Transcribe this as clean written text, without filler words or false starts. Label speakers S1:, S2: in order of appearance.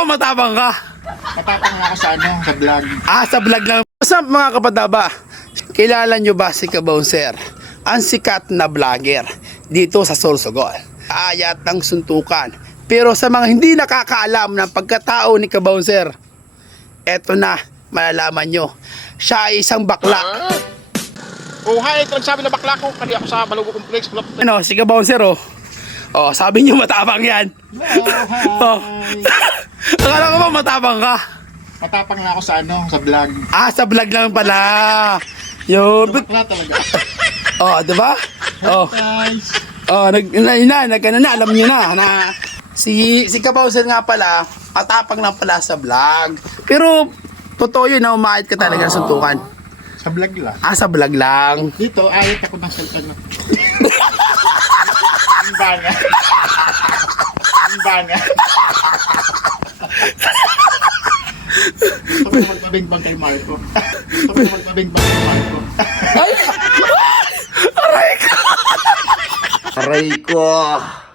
S1: mo matapang ka?
S2: Matapang na ako sa ano, sa vlog.
S1: Sa vlog lang. What's up mga kapadaba? Kilala nyo ba si Kabouncer? Ang sikat na vlogger dito sa Sorsogon. Ayat ng suntukan. Pero sa mga hindi nakakaalam ng pagkatao ni Kabouncer, eto na, malalaman nyo. Siya ay isang bakla.
S2: Oh, hi, ito nagsabi na bakla ko. Kali ako sa Malugo Complex.
S1: Ano, si Kabouncer oh. Oh, sabi nyo matapang yan. Oh. Akala ko ba matapang ka?
S2: Matapang na ako sa ano, sa vlog.
S1: Sa vlog lang pala. Yo,
S2: Bakla talaga.
S1: oh, 'di ba? Oh.
S2: Guys.
S1: Oh, alam niyo na si Kabouncer nga pala, matapang lang pala sa vlog. Pero totoo 'yun na umahit ka talaga sa suntukan.
S2: Sa vlog lang.
S1: Sa vlog lang.
S2: Dito, ayit ako ng cellphone. Ang banga. Ang banga. Gusto ko na magpabingbang kay Marco. Gusto ko na magpabingbang kay Marco.
S1: Ay! Aray ko! Aray ko!